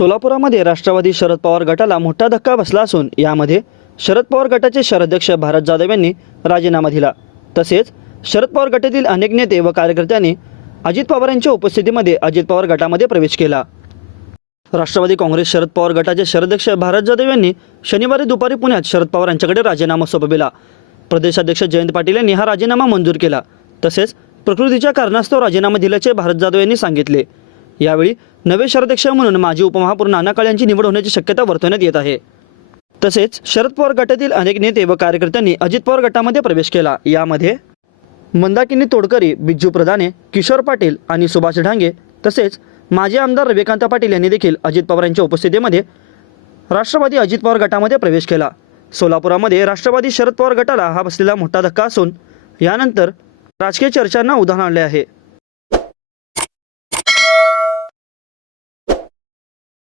सोलापुरामध्ये राष्ट्रवादी शरद पवार गटाला मोठा धक्का बसला असून यामध्ये शरद पवार गटाचे शहराध्यक्ष भारत जाधव यांनी राजीनामा दिला. तसेच शरद पवार गटातील अनेक नेते व कार्यकर्त्यांनी अजित पवार यांच्या उपस्थितीमध्ये अजित पवार गटामध्ये प्रवेश केला. राष्ट्रवादी काँग्रेस शरद पवार गटाचे शहराध्यक्ष भारत जाधव यांनी शनिवारी दुपारी पुण्यात शरद पवार यांच्याकडे राजीनामा सोपविला. प्रदेशाध्यक्ष जयंत पाटील यांनी हा राजीनामा मंजूर केला. तसेच प्रकृतीच्या कारणास्तव राजीनामा दिल्याचे भारत जाधव यांनी सांगितले. यावेळी नवे शहराध्यक्ष म्हणून माजी उपमहापौर नाना काळे यांची निवड होण्याची शक्यता वर्तवण्यात येत आहे. तसेच शरद पवार गटातील अनेक नेते व कार्यकर्त्यांनी अजित पवार गटामध्ये प्रवेश केला. यामध्ये मंदाकिनी तोडकरी बिज्जू प्रधाने किशोर पाटील आणि सुभाष ढांगे तसेच माजी आमदार रविकांत पाटील यांनी देखील अजित पवार यांच्या उपस्थितीमध्ये राष्ट्रवादी अजित पवार गटामध्ये प्रवेश केला. सोलापुरामध्ये राष्ट्रवादी शरद पवार गटाला हा बसलेला मोठा धक्का असून यानंतर राजकीय चर्चांना उधाण आणले आहे.